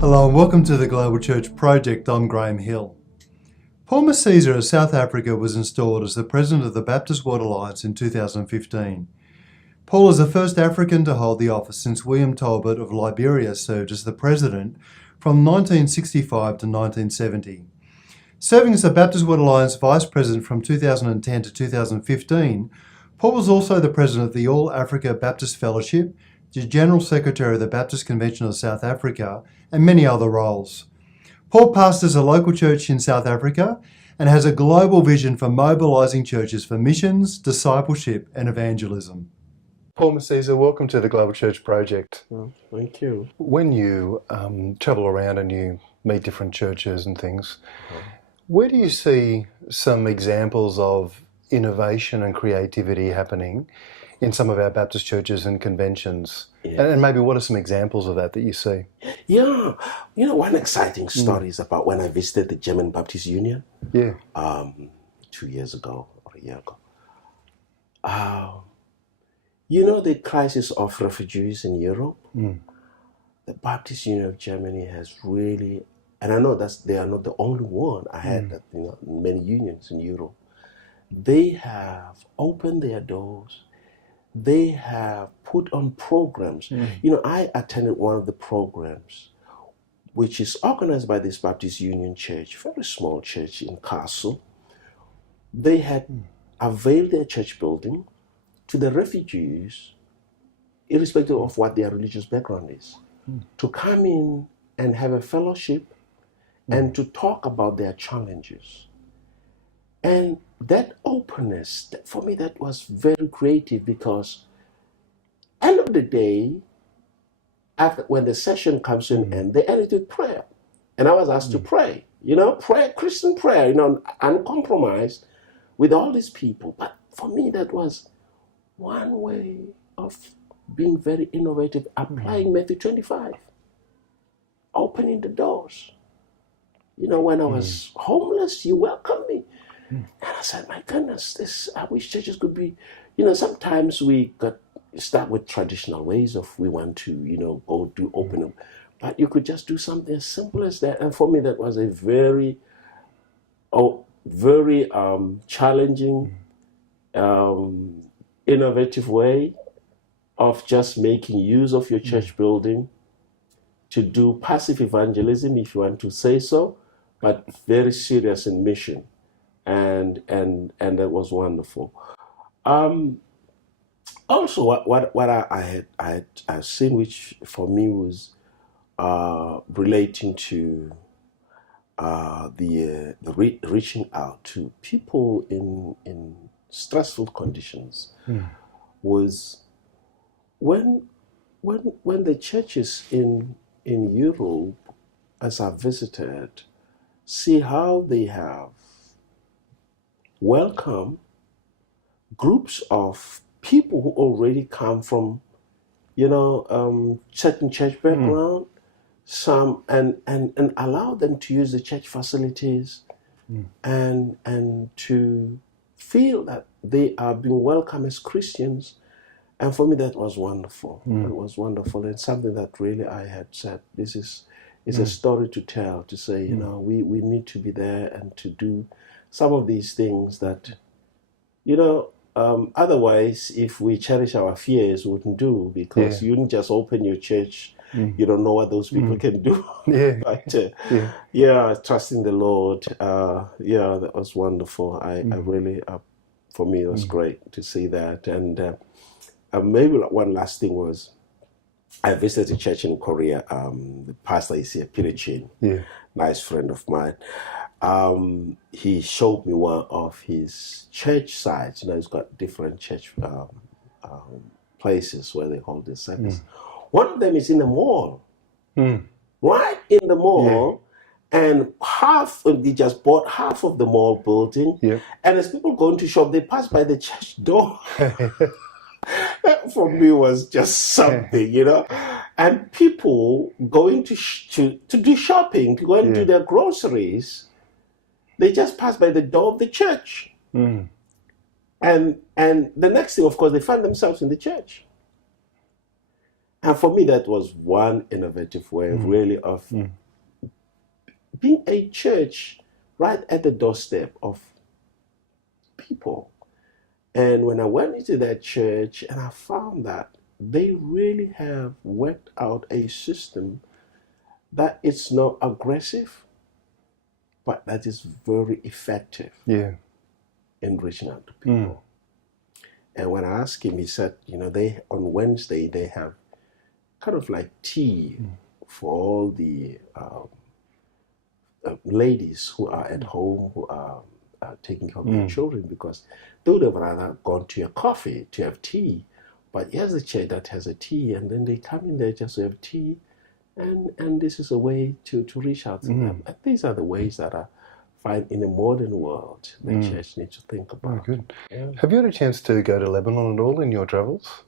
Hello and welcome to the Global Church Project. I'm Graham Hill. Paul Msiza of South Africa was installed as the President of the Baptist World Alliance in 2015. Paul is the first African to hold the office since William Tolbert of Liberia served as the President from 1965 to 1970. Serving as the Baptist World Alliance Vice President from 2010 to 2015, Paul was also the President of the All Africa Baptist Fellowship, the General Secretary of the Baptist Convention of South Africa, and many other roles. Paul pastors a local church in South Africa and has a global vision for mobilizing churches for missions, discipleship, and evangelism. Paul Msiza, welcome to the Global Church Project. Well, thank you. When you travel around and you meet different churches and things, where do you see some examples of innovation and creativity happening in some of our Baptist churches and conventions? Yeah. And maybe what are some examples of that you see? Yeah, one exciting story is about when I visited the German Baptist Union. Yeah. 2 years ago or a year ago. The crisis of refugees in Europe. The Baptist Union of Germany has really, and I know that they are not the only one. I had that, many unions in Europe. They have opened their doors. They have put on programs. I attended one of the programs, which is organized by this Baptist Union Church, very small church in Castle. They had availed their church building to the refugees, irrespective of what their religious background is, to come in and have a fellowship and to talk about their challenges. And that openness, for me, that was very creative, because end of the day, when the session comes in and they ended with prayer. And I was asked to pray, prayer, Christian prayer, uncompromised with all these people. But for me, that was one way of being very innovative, applying Matthew 25, opening the doors. When I was homeless, you welcomed me. And I said, my goodness, I wish churches could be, sometimes we start with traditional ways of we want to, go do open up. But you could just do something as simple as that. And for me, that was a very challenging, innovative way of just making use of your church building to do passive evangelism, if you want to say so, but very serious in mission. And that was wonderful. Also, what I had seen, which for me was relating to the reaching out to people in stressful conditions, was when the churches in Europe, as I visited, see how they have welcome groups of people who already come from, certain church background, some and allow them to use the church facilities and to feel that they are being welcomed as Christians. And for me, that was wonderful. It was wonderful, and something that really I had said, this is a story to tell, to say, we need to be there and to do some of these things that, otherwise, if we cherish our fears, we wouldn't do, because you didn't just open your church. You don't know what those people can do. But trusting the Lord, that was wonderful. I really, for me, it was great to see that. And maybe one last thing was, I visited a church in Korea. The pastor is here, Peter Chin, nice friend of mine. He showed me one of his church sites. He's got different church places where they hold their service. One of them is in the mall, right in the mall, and they just bought half of the mall building. And as people going to shop, they pass by the church door. That for me was just something, And people going to do shopping, to go and do their groceries, they just pass by the door of the church. And the next thing, of course, they find themselves in the church. And for me, that was one innovative way, really, of being a church right at the doorstep of people. And when I went into that church, and I found that they really have worked out a system that it's not aggressive, but that is very effective in reaching out to people. And when I asked him, he said, they on Wednesday they have kind of like tea for all the ladies who are at home, who are taking care of their children, because they would have rather gone to a coffee to have tea. But here's a church that has a tea, and then they come in there just to have tea. And this is a way to reach out to them. And these are the ways that I find in a modern world the church needs to think about. Very good. Yeah. Have you had a chance to go to Lebanon at all in your travels?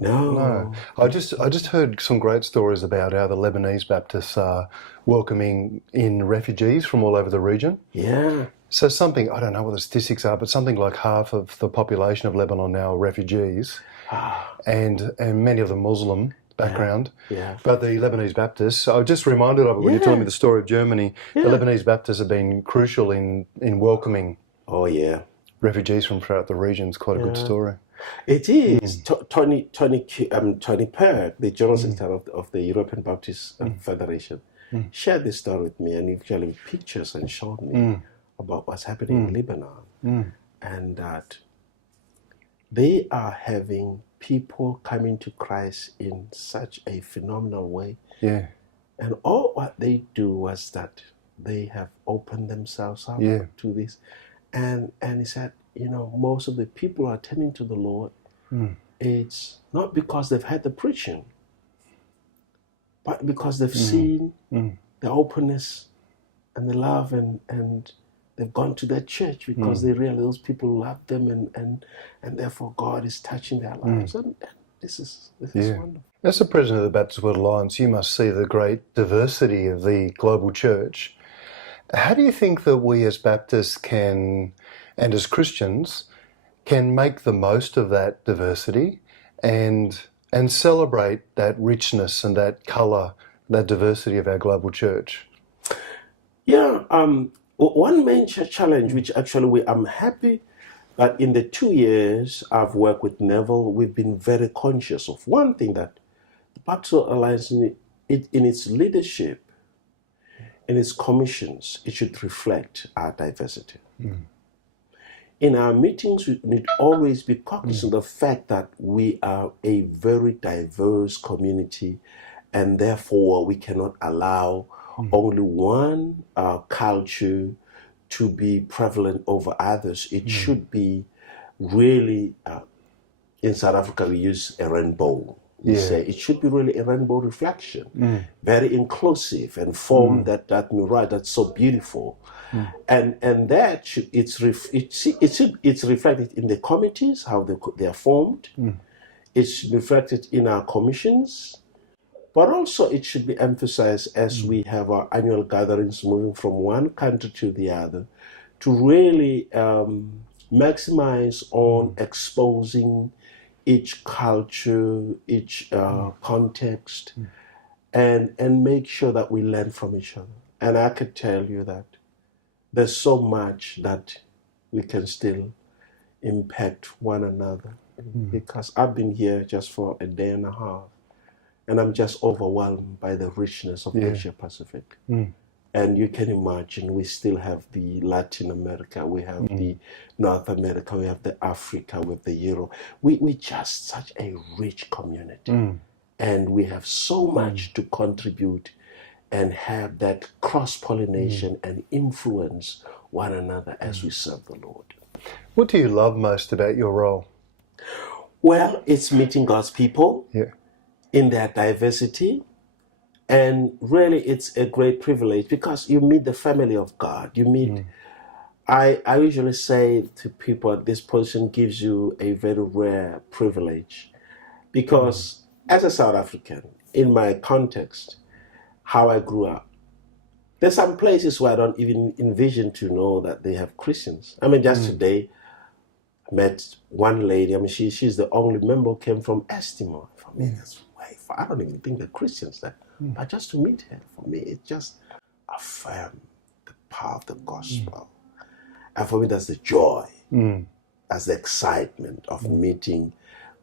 No. I just heard some great stories about how the Lebanese Baptists are welcoming in refugees from all over the region. Yeah. So something, I don't know what the statistics are, but something like half of the population of Lebanon now are refugees, and many of them Muslim background. Yeah. But the Lebanese Baptists, I was just reminded of it when you're telling me the story of Germany. The Lebanese Baptists have been crucial in welcoming refugees from throughout the region. It's quite a good story. It is. Tony Perk, the General Secretary of the European Baptist Federation, shared this story with me, and actually pictures and showed me about what's happening in Lebanon, and that they are having people coming to Christ in such a phenomenal way. Yeah. And all what they do was that they have opened themselves up to this. And he said, most of the people are turning to the Lord. It's not because they've had the preaching, but because they've seen the openness and the love, and they've gone to that church because they realize those people love them, and therefore God is touching their lives. And this is wonderful. As the president of the Baptist World Alliance, you must see the great diversity of the global church. How do you think that we as Baptists can, and as Christians, can make the most of that diversity and celebrate that richness and that colour, that diversity of our global church? Yeah, one main challenge, which actually I'm happy that in the 2 years I've worked with Neville, we've been very conscious of one thing, that the Baptist Alliance, in its leadership, in its commissions, it should reflect our diversity. In our meetings, we need always be cognizant of the fact that we are a very diverse community, and therefore we cannot allow only one culture to be prevalent over others. It should be really, in South Africa we use a rainbow. We say it should be really a rainbow reflection, very inclusive, and form that mirage that's so beautiful. And that it's reflected in the committees, how they are formed. It's reflected in our commissions, but also it should be emphasized as we have our annual gatherings, moving from one country to the other, to really maximize on exposing each culture, each context, and make sure that we learn from each other. And I could tell you that there's so much that we can still impact one another, because I've been here just for a day and a half, and I'm just overwhelmed by the richness of Asia Pacific. And you can imagine, we still have the Latin America, we have the North America, we have the Africa, we have the Europe. We're just such a rich community. And we have so much to contribute and have that cross-pollination and influence one another as we serve the Lord. What do you love most about your role? Well, it's meeting God's people in their diversity. And really, it's a great privilege because you meet the family of God. You meet, I usually say to people, this position gives you a very rare privilege, because as a South African, in my context, how I grew up, there's some places where I don't even envision to know that they have Christians. I mean, just today, I met one lady. I mean, she's the only member who came from Estimor. For me, that's way life. I don't even think they're Christians there. But just to meet her, for me, it just affirmed the power of the gospel. And for me, that's the joy. That's the excitement of meeting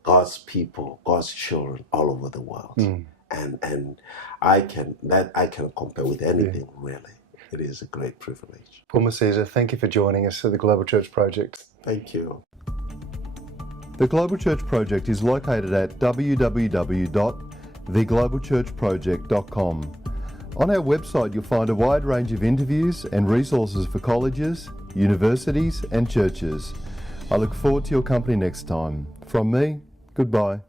God's people, God's children all over the world. And I can compare with anything, really. It is a great privilege. Paul Msiza, thank you for joining us at the Global Church Project. Thank you. The Global Church Project is located at www.theglobalchurchproject.com. On our website, you'll find a wide range of interviews and resources for colleges, universities, and churches. I look forward to your company next time. From me, goodbye.